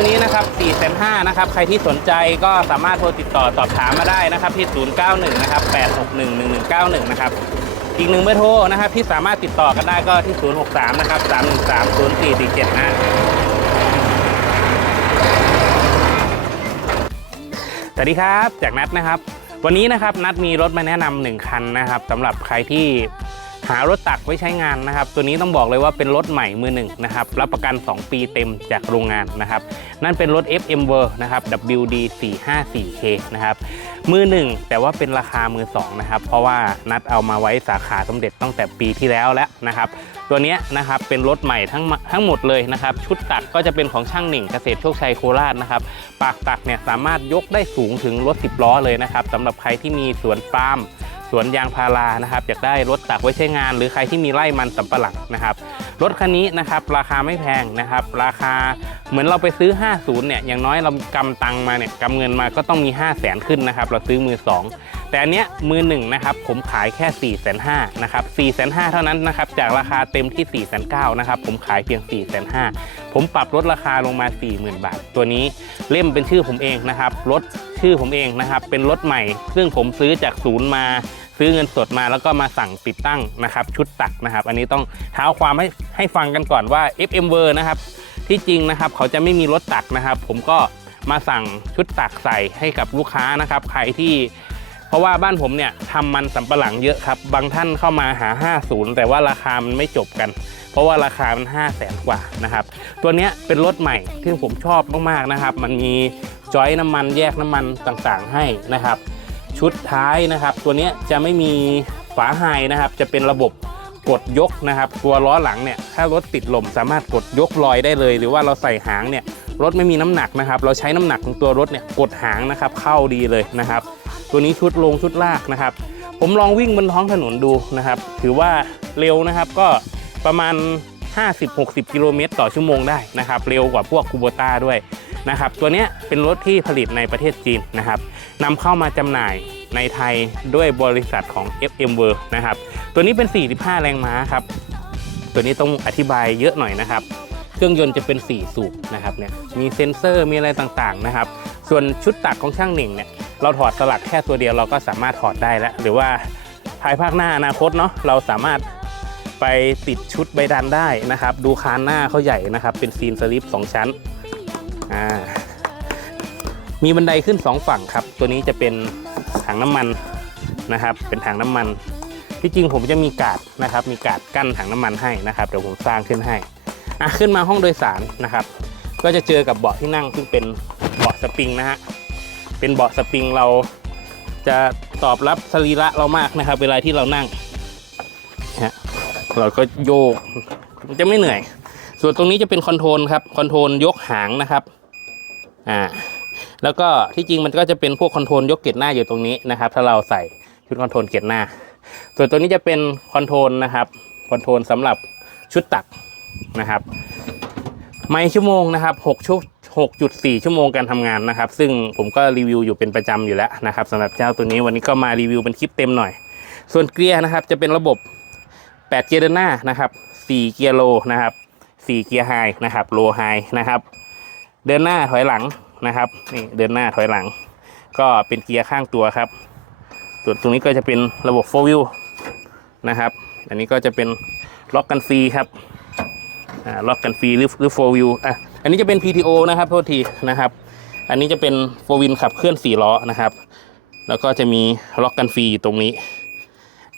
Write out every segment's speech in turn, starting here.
ตัวนี้นะครับ4 5 0 0 0นะครับ ใครที่สนใจก็สามารถโทรติดต่อสอบถามมาได้นะครับ ที่ 091 นะครับ 861 1191 นะครับ อีกหนึ่งเบอร์โทรนะครับ ที่สามารถติดต่อกันได้ก็ที่ 063 นะครับ 313 0447นะสวัสดีครับ จากนัดนะครับ วันนี้นะครับนัดมีรถมาแนะนำหนึ่งคันนะครับสำหรับใครที่ หารถตักไว้ใช้งานนะครับ ตัวนี้ต้องบอกเลยว่าเป็นรถใหม่มือหนึ่งนะครับ รับประกัน 2 ปีเต็มจากโรงงานนะครับ นั่นเป็นรถ FM v e r นะครับ WD 454K นะครับ มือหนึ่งแต่ว่าเป็นราคามือสองนะครับ เพราะว่านัดเอามาไว้สาขาสมเด็จตั้งแต่ปีที่แล้วแล้วนะครับ ตัวนี้นะครับเป็นรถใหม่ทั้งหมทั้งหมดเลยนะครับ ชุดตักก็จะเป็นของช่างหนิ่งเกษตรโชคชัยโคราชนะครับ ปากตักเนี่ยสามารถยกได้สูงถึงรถ 10 ล้อเลยนะครับสำหรับใครที่มีสวนปาล์ม สวนยางพารานะครับอยากได้รถตักไว้ใช้งาน หรือใครที่มีไร่มันสำปะหลังนะครับรถคันนี้นะครับราคาไม่แพงนะครับ ราคาเหมือนเราไปซื้อ 50เนี่ยอย่างน้อยเรากำตังมาเนี่ยกำเงินมาก็ต้องมี 5 0 0แสนขึ้นนะครับ เราซื้อมือ 2 แต่อันเนี้ยมือหนึ่งนะครับผมขายแค่4ี่แสนห้านะครับสี่แสนห้าเท่านั้นนะครับจากราคาเต็มที่4ี่แสนเก้านะครับผมขายเพียง4ี่แสนห้าผมปรับลดราคาลงมา 40,000 บาท ตัวนี้เล่มเป็นชื่อผมเองนะครับรถชื่อผมเองนะครับเป็นรถใหม่ ซึ่งผมซื้อจากศูนย์มา ซื้อเงินสดมาแล้วก็มาสั่งติดตั้งนะครับ ชุดตักนะครับ อันนี้ต้องเท้าความให้ให้ฟังกันก่อนว่า FM v e r นะครับที่จริงนะครับเขาจะไม่มีรถตักนะครับ ผมก็มาสั่งชุดตักใส่ให้กับลูกค้านะครับ ใครที่ เพราะว่าบ้านผมเนี่ยทำมันสำปะหลังเยอะครับ บางท่านเข้ามาหา 50 แต่ว่าราคามันไม่จบกัน เพราะว่าราคามัน 5 0 0แสนกว่านะครับ ตัวนี้เป็นรถใหม่ที่ผมชอบมากๆนะครับ มันมีจอยน้ำมันแยกน้ำมันต่างๆให้นะครับ ชุดท้ายนะครับ ตัวนี้จะไม่มีฝาไฮนะครับ จะเป็นระบบกดยกนะครับตัวล้อหลังเนี่ยถ้ารถติดลมสามารถกดยกลอยได้เลย หรือว่าเราใส่หางเนี่ยรถไม่มีน้ำหนักนะครับ เราใช้น้ำหนักของตัวรถเนี่ยกดหางนะครับ เข้าดีเลยนะครับ ตัวนี้ชุดลงชุดลากนะครับ ผมลองวิ่งบนท้องถนนดูนะครับ ถือว่าเร็วนะครับก็ประมาณ 50-60 กิโลเมตรต่อชั่วโมงได้นะครับ เร็วกว่าพวกคูโบต้าด้วย นะครับตัวนี้เป็นรถที่ผลิตในประเทศจีนนะครับนำเข้ามาจำหน่ายในไทยด้วยบริษัทของ FM w o r นะครับตัวนี้เป็น 45 แรงม้าครับตัวนี้ต้องอธิบายเยอะหน่อยนะครับ เครื่องยนต์จะเป็น 4 สูบนะครับเนี่ยมีเซ็นเซอร์มีอะไรต่างๆนะครับ ส่วนชุดตักของช่างหนิ่งเนี่ยเราถอดสลักแค่ตัวเดียวเราก็สามารถถอดได้แล้ว หรือว่าภายภาคหน้าอนาคตเนาะเราสามารถไปติดชุดใบดันได้นะครับ ดูคานหน้าเขาใหญ่นะครับ เป็นซีนสลิป2ชั้น อ่ามีบันไดขึ้น 2 ฝั่งครับ ตัวนี้จะเป็นถังน้ำมันนะครับ เป็นถังน้ำมัน ที่จริงผมจะมีกาดนะครับ มีกาดกั้นถังน้ำมันให้นะครับ เดี๋ยวผมสร้างขึ้นให้อะขึ้นมาห้องโดยสารนะครับ ก็จะเจอกับเบาะที่นั่งซึ่งเป็นเบาะสปริงนะฮะ เป็นเบาะสปริงเราจะตอบรับสรีระเรามากนะครับ เวลาที่เรานั่งฮะเราก็โยกจะไม่เหนื่อย ส่วนตรงนี้จะเป็นคอนโทรลครับ คอนโทรลยกหางนะครับ อ่าแล้วก็ที่จริงมันก็จะเป็นพวกคอนโทรลยกเกจหน้าอยู่ตรงนี้นะครับ ถ้าเราใส่ชุดคอนโทรลเกจหน้า ส่วนตัวนี้จะเป็นคอนโทรลนะครับคอนโทรลสำหรับชุดตักนะครับ ไม่ชั่วโมงนะครับ6ชั่ว6.4 ชั่วโมงการทำงานนะครับ ซึ่งผมก็รีวิวอยู่เป็นประจำอยู่แล้วนะครับสำหรับเจ้าตัวนี้วันนี้ก็มารีวิวเป็นคลิปเต็มหน่อย ส่วนเกียร์นะครับจะเป็นระบบ 8 เกียร์เดินหน้านะครับ 4 เกียร์โลนะครับ 4 เกียร์ไฮนะครับโลไฮนะครับ เดินหน้าถอยหลังนะครับนี่เดินหน้าถอยหลัง ก็เป็นเกียร์ข้างตัวครับส่วนตรงนี้ก็จะเป็นระบบ4 wheel นะครับ อันนี้ก็จะเป็นล็อกกันฟรีครับล็อกกันฟรีหรือหรือ4 wheel อะอันนี้จะเป็น PTO นะครับโทษทีนะครับ อันนี้จะเป็น4 wheel ขับเคลื่อน4ล้อนะครับ แล้วก็จะมีล็อกกันฟรีอยู่ตรงนี้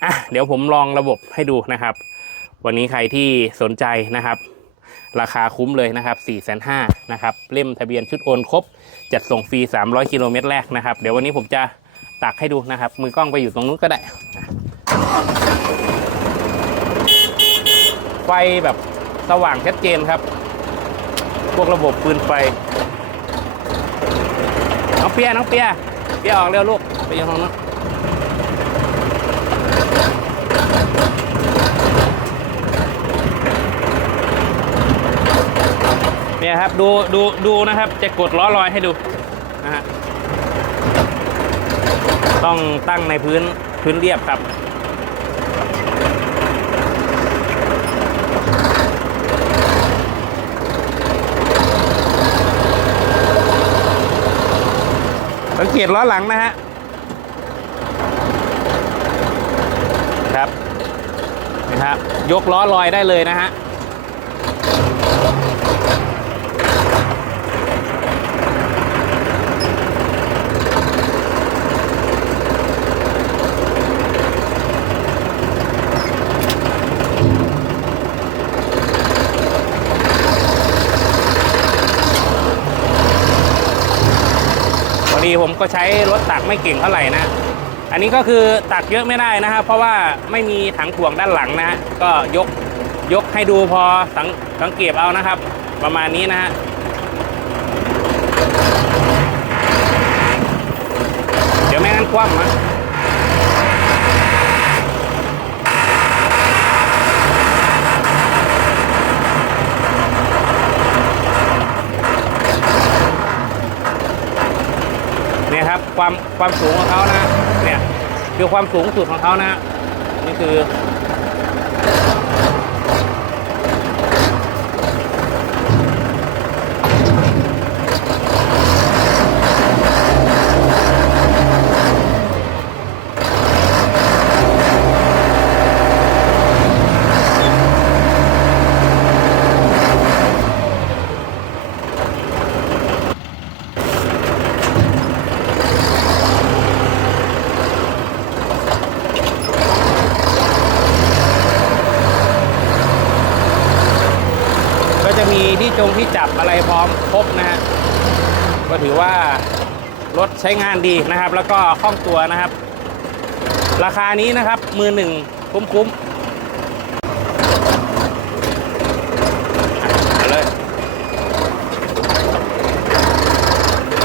อะเดี๋ยวผมลองระบบให้ดูนะครับ วันนี้ใครที่สนใจนะครับ ราคาคุ้มเลยนะครับ4 5 0 0 0นะครับเล่มทะเบียนชุดโอนครบ จัดส่งฟรี 300 กิโลเมตรแรกนะครับ เดี๋ยววันนี้ผมจะตักให้ดูนะครับ มือกล้องไปอยู่ตรงนู้นก็ได้ ไฟแบบสว่างชัดเจนครับ พวกระบบปืนไฟ น้องเปียน้องเปียเปียออกเร็วลูก ไปยังห้องนู้น เนี่ยครับดูดูดูนะครับ จะกดล้อลอยให้ดูนะฮะต้องตั้งในพื้นพื้นเรียบครับสังเกตล้อหลังนะฮะครับนะครับ ยกล้อลอยได้เลยนะฮะ ผมก็ใช้รถตักไม่เก่งเท่าไหร่นะ อันนี้ก็คือตักเยอะไม่ได้นะครับ เพราะว่าไม่มีถังถ่วงด้านหลังนะฮะก็ยกยกให้ดูพอสังสังเกตเอานะครับ ประมาณนี้นะฮะเดี๋ยวไม่งั้นคว่ำนะ ความความสูงของเขานะเนี่ยคือความสูงสุดของเขานะนี่คือ ก็ จงที่จับอะไรพร้อมครบนะฮะก็ถือว่ารถใช้งานดีนะครับ แล้วก็คล่องตัวนะครับ ราคานี้นะครับมือหนึ่งคุ้มคุ้มๆอะเลย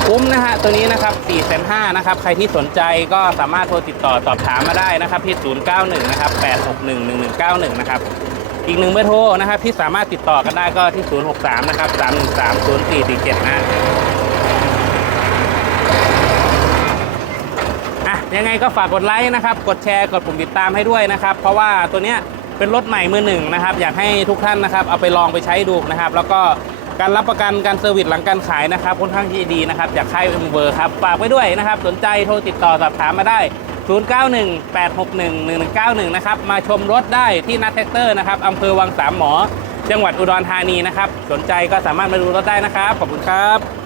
คุ้มนะฮะตัวนี้นะครับ4 5 0 0 0นะครับ ใครที่สนใจก็สามารถโทรติดต่อสอบถามมาได้นะครับที่ 091 นะครับ 861 1191 นะครับ อีกหนึ่งเบอร์โทรนะครับที่สามารถติดต่อกันได้ก็ที่ 063 นะครับ 313 0447 นะอะยังไงก็ฝากกดไลค์นะครับ กดแชร์ กดปุ่มติดตามให้ด้วยนะครับ เพราะว่าตัวเนี้ยเป็นรถใหม่มือหนึ่งนะครับ อยากให้ทุกท่านนะครับ เอาไปลองไปใช้ดูนะครับ แล้วก็การรับประกันการเซอร์วิสหลังการขายนะครับค่อนข้างที่ดีนะครับ จากค่ายเอ็มเบอร์ครับ ฝากไว้ด้วยนะครับ สนใจโทรติดต่อสอบถามมาได้ 0918611191 นะครับ มาชมรถได้ที่นัทแท็กเตอร์นะครับอำเภอวังสามหมอ จังหวัดอุดรธานีนะครับ สนใจก็สามารถมาดูรถได้นะครับ ขอบคุณครับ